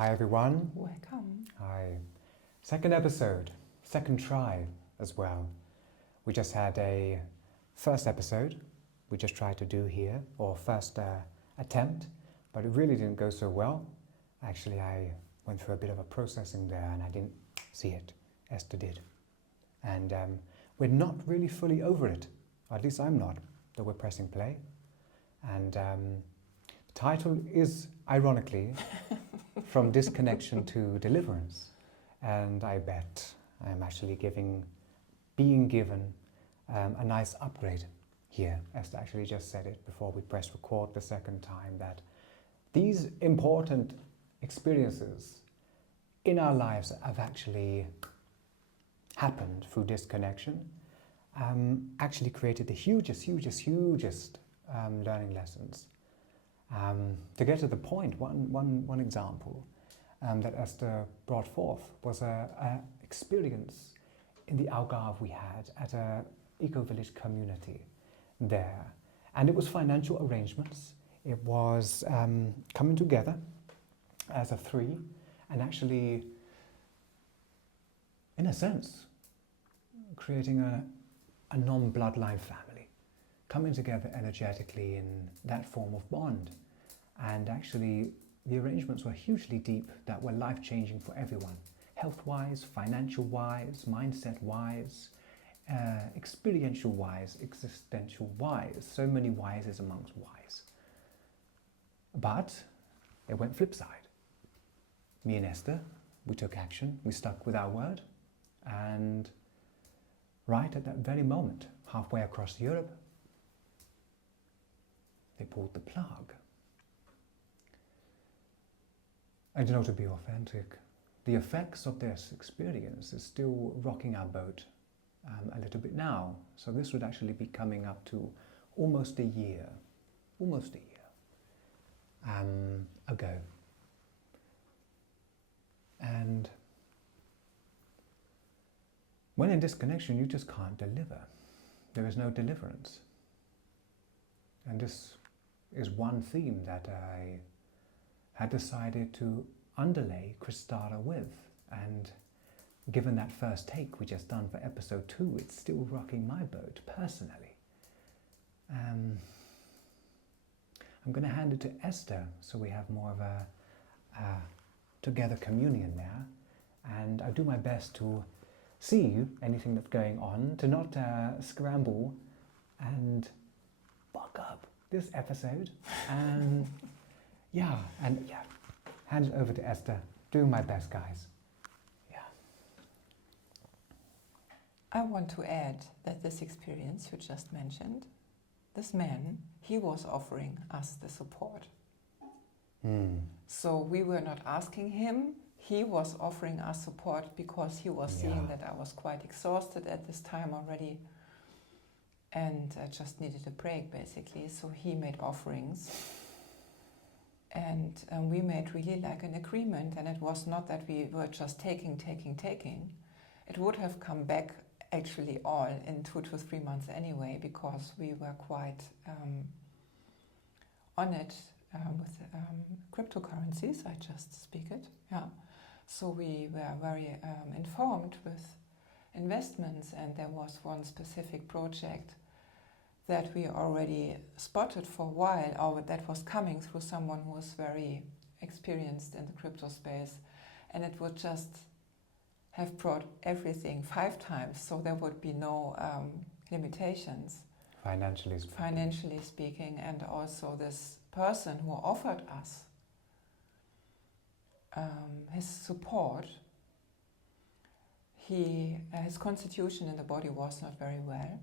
Hi everyone. Welcome. Hi. Second episode, second try as well. We just had a first episode we just tried to do here, or first attempt, but it really didn't go so well. Actually, I went through a bit of a processing there and I didn't see it. Esther did. And we're not really fully over it, or at least I'm not, though we're pressing play. And the title is, ironically, From Disconnection to Deliverance. And I bet I'm actually being given a nice upgrade here. Esther actually just said it before we pressed record the second time, that these important experiences in our lives have actually happened through disconnection, actually created the hugest learning lessons. To get to the point, one example that Esther brought forth was an experience in the Algarve we had at an eco-village community there. And it was financial arrangements. It was coming together as a three and actually, in a sense, creating a non-bloodline family, coming together energetically in that form of bond. And actually, the arrangements were hugely deep, that were life-changing for everyone. Health-wise, financial-wise, mindset-wise, experiential-wise, existential-wise. So many wises amongst wise. But it went flip side. Me and Esther, we took action, we stuck with our word, and right at that very moment, halfway across Europe, they pulled the plug. And you know, to be authentic, the effects of this experience is still rocking our boat a little bit now. So this would actually be coming up to almost a year ago. And when in disconnection, you just can't deliver. There is no deliverance. And this is one theme that I had decided to underlay Kristara with. And given that first take we just done for episode 2, it's still rocking my boat personally. I'm going to hand it to Esther so we have more of a together communion there. And I do my best to see anything that's going on, to not scramble and fuck up this episode. And yeah, hand it over to Esther. Doing my best, guys. Yeah. I want to add that this experience you just mentioned, this man, he was offering us the support. So we were not asking him, he was offering us support because he was seeing that I was quite exhausted at this time already and I just needed a break basically. So he made offerings and we made really like an agreement, and it was not that we were just taking. It would have come back actually all in 2 to 3 months anyway, because we were quite on it with cryptocurrencies, I just speak it, yeah. So we were very informed with investments, and there was one specific project that we already spotted for a while, or that was coming through someone who was very experienced in the crypto space, and it would just have brought everything 5 times, so there would be no limitations. Financially speaking, and also this person who offered us his support, his constitution in the body was not very well,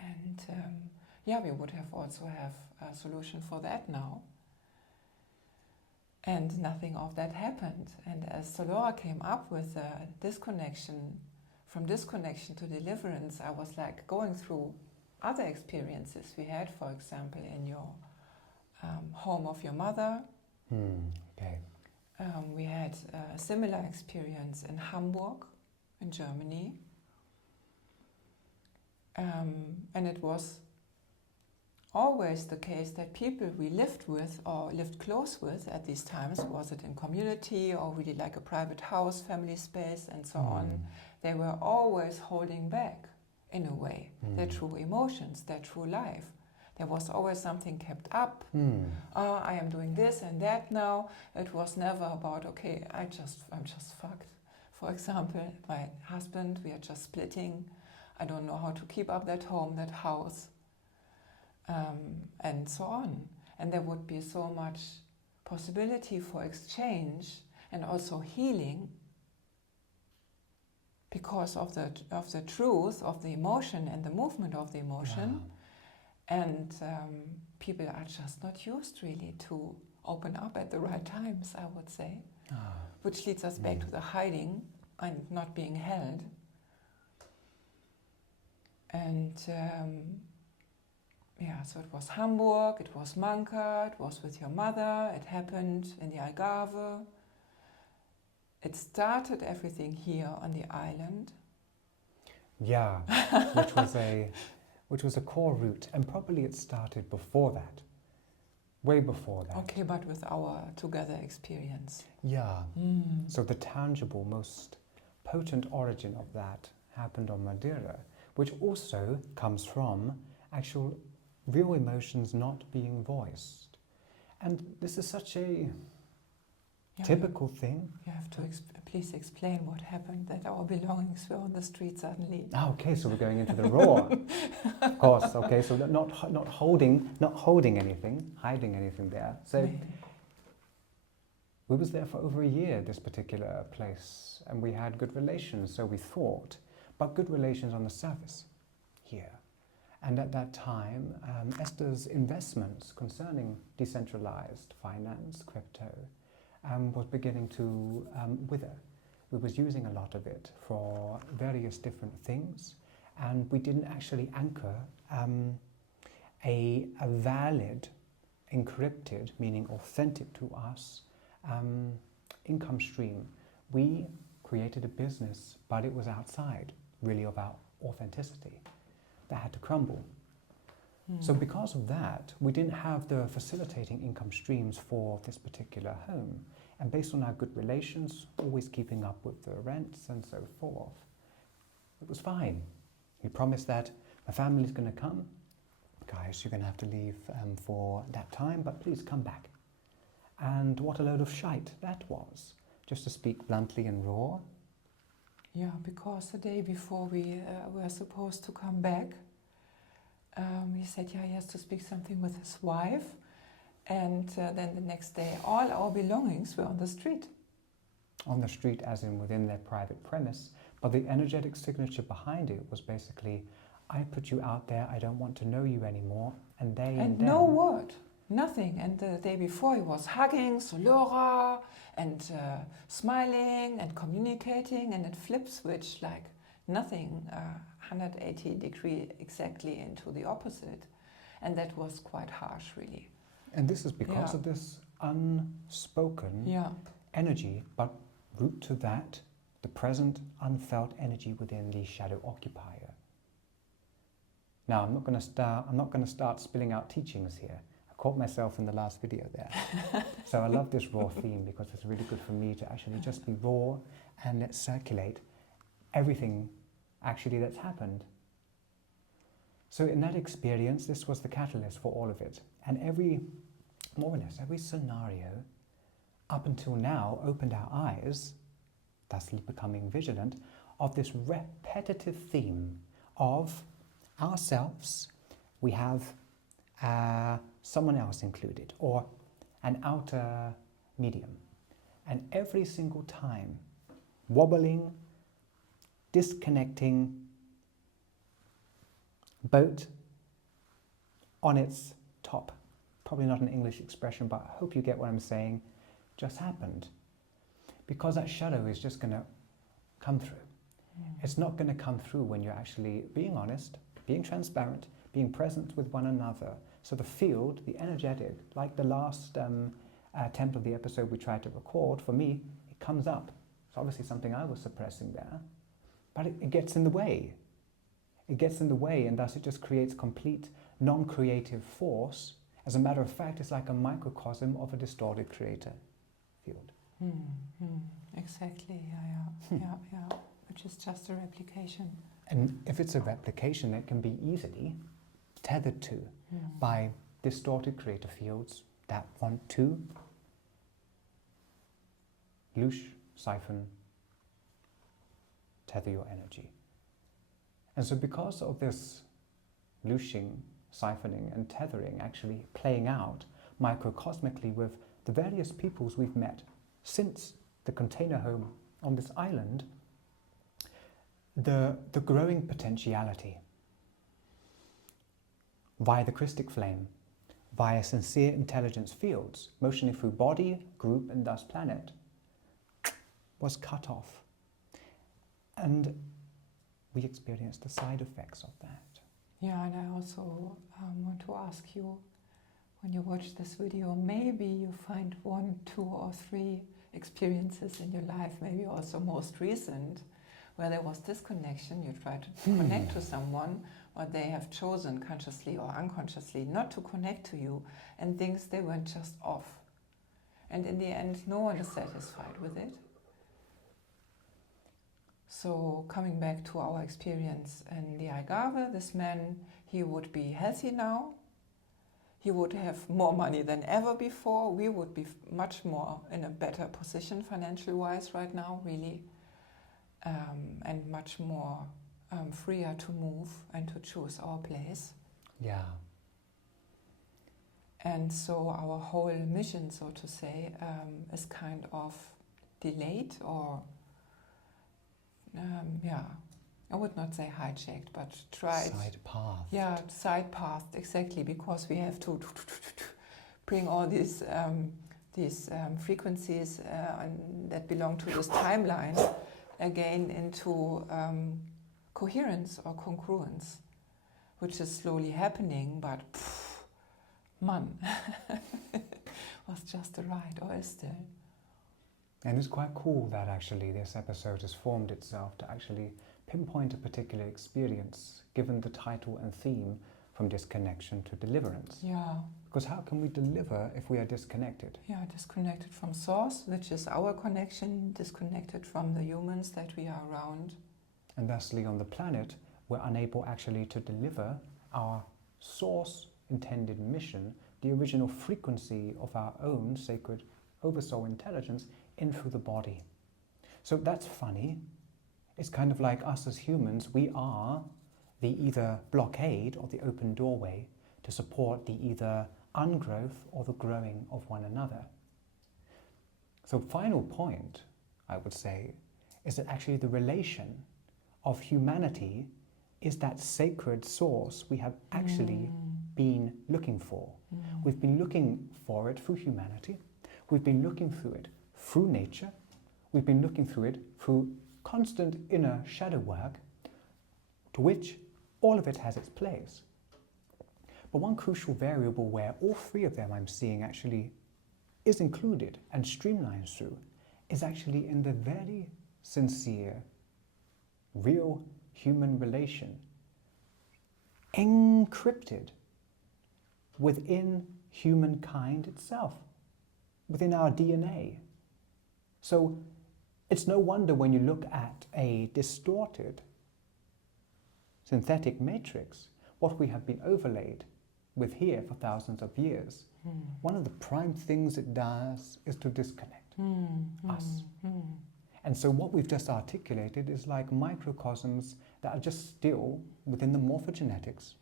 and we would have also have a solution for that now, and nothing of that happened. And as Soulo'ra came up with disconnection, from disconnection to deliverance, I was like going through other experiences we had, for example, in your home of your mother. Okay. We had a similar experience in Hamburg, in Germany. And it was always the case that people we lived with or lived close with at these times, was it in community or really like a private house, family space and so on, they were always holding back, in a way, their true emotions, their true life. There was always something kept up. I am doing this and that now. It was never about, okay, I'm just fucked. For example, my husband, we are just splitting. I don't know how to keep up that home, that house, and so on. And there would be so much possibility for exchange and also healing because of the truth of the emotion and the movement of the emotion. And people are just not used really to open up at the right times, I would say, which leads us back to the hiding and not being held. And so it was Hamburg, it was Manka, it was with your mother, it happened in the Algarve. It started everything here on the island. Yeah, which was a core root, and probably it started before that, way before that. Okay, but with our together experience. Yeah, so the tangible, most potent origin of that happened on Madeira, which also comes from actual real emotions not being voiced. And this is such a typical thing. You have to please explain what happened, that our belongings were on the street suddenly. Okay, so we're going into the raw. Of course, okay, so not holding anything, hiding anything there. So Maybe. we was there for over a year, this particular place, and we had good relations, so we thought, but good relations on the surface here. And at that time, Esther's investments concerning decentralized finance, crypto, was beginning to wither. We was using a lot of it for various different things, and we didn't actually anchor a valid, encrypted, meaning authentic to us, income stream. We created a business, but it was outside, really, of our authenticity. That had to crumble. So because of that, we didn't have the facilitating income streams for this particular home. And based on our good relations, always keeping up with the rents and so forth, it was fine. We promised that my family's going to come. Guys, you're going to have to leave for that time, but please come back. And what a load of shite that was, just to speak bluntly and raw. Yeah, because the day before we were supposed to come back, he said, he has to speak something with his wife. And then the next day, all our belongings were on the street. On the street, as in within their private premise. But the energetic signature behind it was basically, I put you out there, I don't want to know you anymore. And they and no word, nothing. And the day before, he was hugging Soulo'ra and smiling and communicating, and it flip switched like nothing, 180 degree exactly into the opposite. And that was quite harsh, really. And this is because of this unspoken energy, but root to that, the present unfelt energy within the shadow occupier. Now, I'm not going to start spilling out teachings here. I caught myself in the last video there. So I love this raw theme because it's really good for me to actually just be raw and let's circulate everything actually that's happened. So in that experience, this was the catalyst for all of it. And more or less every scenario up until now opened our eyes, thusly becoming vigilant, of this repetitive theme of ourselves. We have someone else included, or an outer medium. And every single time, wobbling, disconnecting, boat on its top. Probably not an English expression, but I hope you get what I'm saying, just happened. Because that shadow is just going to come through. It's not going to come through when you're actually being honest, being transparent, being present with one another. So the field, the energetic, like the last attempt of the episode we tried to record, for me, it comes up. It's obviously something I was suppressing there, but it gets in the way. It gets in the way, and thus it just creates complete non-creative force, as a matter of fact, is like a microcosm of a distorted creator field. Exactly, yeah. Which is just a replication. And if it's a replication, it can be easily tethered to by distorted creator fields that want to loosh, siphon, tether your energy. And so because of this looshing, siphoning and tethering actually playing out microcosmically with the various peoples we've met since the container home on this island, the growing potentiality via the Christic flame, via sincere intelligence fields, motioning through body, group and thus planet, was cut off. And we experienced the side effects of that. Yeah, and I also want to ask you, when you watch this video, maybe you find 1, 2 or 3 experiences in your life, maybe also most recent, where there was disconnection. You try to connect to someone, or they have chosen consciously or unconsciously not to connect to you, and things they went just off. And in the end, no one is satisfied with it. So coming back to our experience in the Algarve, this man, he would be healthy now. He would have more money than ever before. We would be much more in a better position financial-wise right now, really. And much more freer to move and to choose our place. Yeah. And so our whole mission, so to say, is kind of delayed or I would not say hijacked, but tried. Side path. Yeah, side path, exactly, because we have to bring all these frequencies that belong to this timeline again into coherence or congruence, which is slowly happening, but man, was just a ride, or is still. And it's quite cool that actually this episode has formed itself to actually pinpoint a particular experience, given the title and theme, from disconnection to deliverance. Yeah. Because how can we deliver if we are disconnected? Yeah, disconnected from source, which is our connection, disconnected from the humans that we are around. And thusly on the planet, we're unable actually to deliver our source intended mission, the original frequency of our own sacred oversoul intelligence, in through the body. So that's funny. It's kind of like us as humans, we are the either blockade or the open doorway to support the either ungrowth or the growing of one another. So final point, I would say, is that actually the relation of humanity is that sacred source we have actually been looking for. We've been looking for it through humanity. We've been looking through it through nature. We've been looking through it through constant inner shadow work, to which all of it has its place. But one crucial variable where all 3 of them I'm seeing actually is included and streamlined through is actually in the very sincere, real human relation, encrypted within humankind itself, within our DNA. So it's no wonder when you look at a distorted synthetic matrix, what we have been overlaid with here for thousands of years, one of the prime things it does is to disconnect us. And so what we've just articulated is like microcosms that are just still within the morphogenetics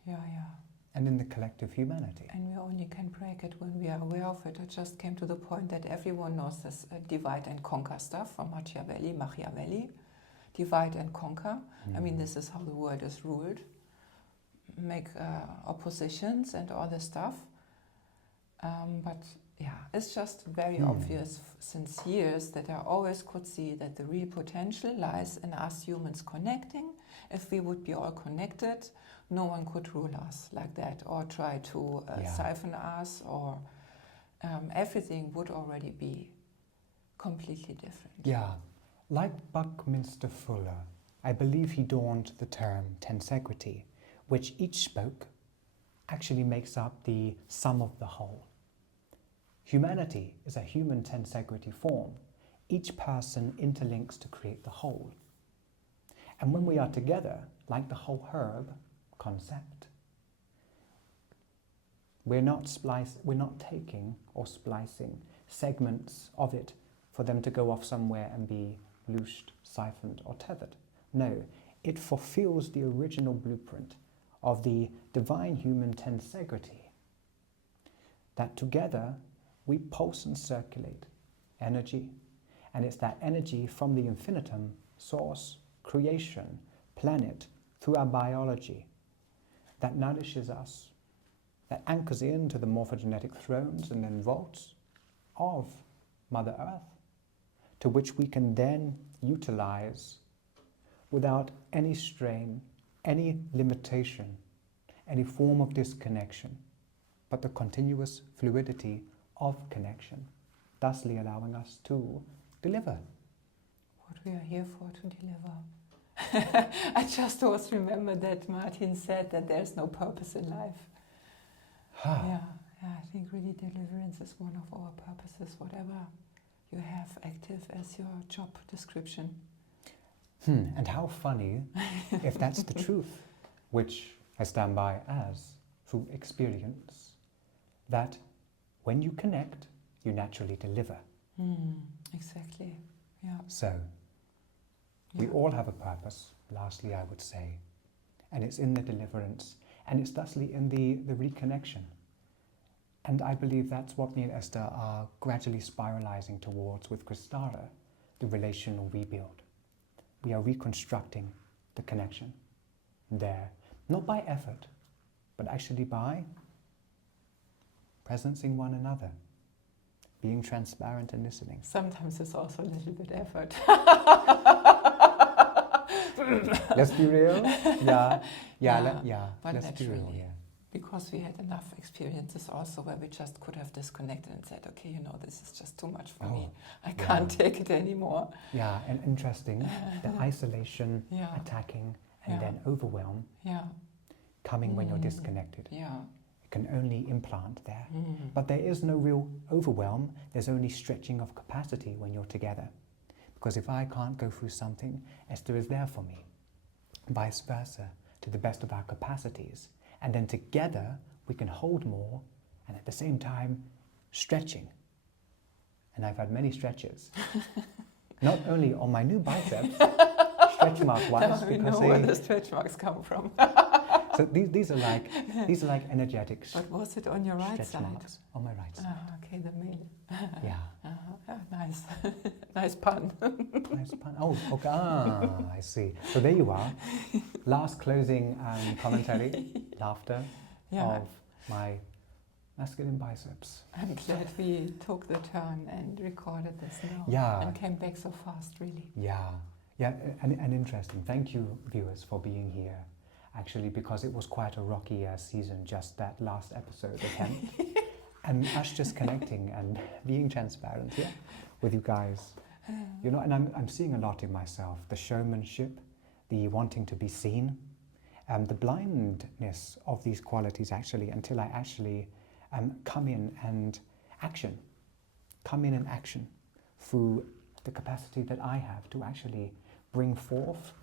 and in the collective humanity. And we only can break it when we are aware of it. I just came to the point that everyone knows this divide and conquer stuff from Machiavelli. Divide and conquer. I mean, this is how the world is ruled. Make oppositions and all this stuff. But yeah, it's just very obvious since years that I always could see that the real potential lies in us humans connecting. If we would be all connected, no one could rule us like that or try to siphon us, or everything would already be completely different. Yeah, like Buckminster Fuller, I believe he dawned the term tensegrity, which each spoke actually makes up the sum of the whole. Humanity is a human tensegrity form. Each person interlinks to create the whole. And when we are together, like the whole herb concept, we're not taking or splicing segments of it for them to go off somewhere and be loosed, siphoned, or tethered. No, it fulfills the original blueprint of the divine human tensegrity, that together we pulse and circulate energy, and it's that energy from the infinitum, source, creation, planet, through our biology, that nourishes us, that anchors into the morphogenetic thrones and then vaults of Mother Earth, to which we can then utilize without any strain, any limitation, any form of disconnection, but the continuous fluidity of connection, thusly allowing us to deliver. What we are here for, to deliver. I just always remember that Martin said that there's no purpose in life. Yeah, I think really deliverance is one of our purposes, whatever you have active as your job description. And how funny if that's the truth, which I stand by as, through experience, that when you connect, you naturally deliver. Exactly, yeah. So, we all have a purpose, lastly I would say, and it's in the deliverance, and it's thusly in the reconnection. And I believe that's what me and Esther are gradually spiralizing towards with Christara, the relational rebuild. We are reconstructing the connection there, not by effort, but actually by presencing one another, being transparent and listening. Sometimes it's also a little bit effort. Let's be real. But Let's be real. Yeah. Because we had enough experiences also where we just could have disconnected and said, okay, you know, this is just too much for me. I can't take it anymore. Yeah, and interesting, the isolation, attacking, and then overwhelm coming when you're disconnected. Yeah. You can only implant there. But there is no real overwhelm, there's only stretching of capacity when you're together. Because if I can't go through something, Esther is there for me. Vice versa, to the best of our capacities. And then together we can hold more, and at the same time stretching. And I've had many stretches. Not only on my new biceps, stretch mark wise, we know where the stretch marks come from. So these are like energetic. But was it on your right side? Marks on my right side. Okay, the middle. Nice, nice pun. Nice pun. Oh, okay. I see. So there you are. Last closing commentary, laughter of my masculine biceps. I'm glad we took the turn and recorded this now. Yeah. And came back so fast, really. Yeah, and interesting. Thank you, viewers, for being here. Actually, because it was quite a rocky season, just that last episode attempt. And us just connecting and being transparent with you guys. You know, and I'm seeing a lot in myself. The showmanship, the wanting to be seen, the blindness of these qualities actually, until I actually come in and action through the capacity that I have to actually bring forth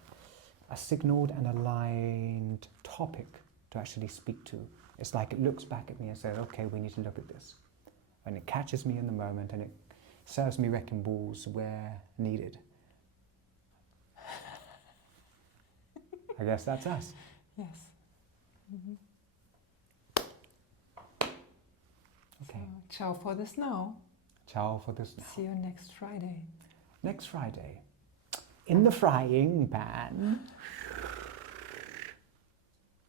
a signaled and aligned topic to actually speak to. It's like it looks back at me and says, okay, we need to look at this. And it catches me in the moment and it serves me wrecking balls where needed. I guess that's us. Yes. Okay. So, ciao for this now. Ciao for this now. See you next Friday. Next Friday. In the frying pan.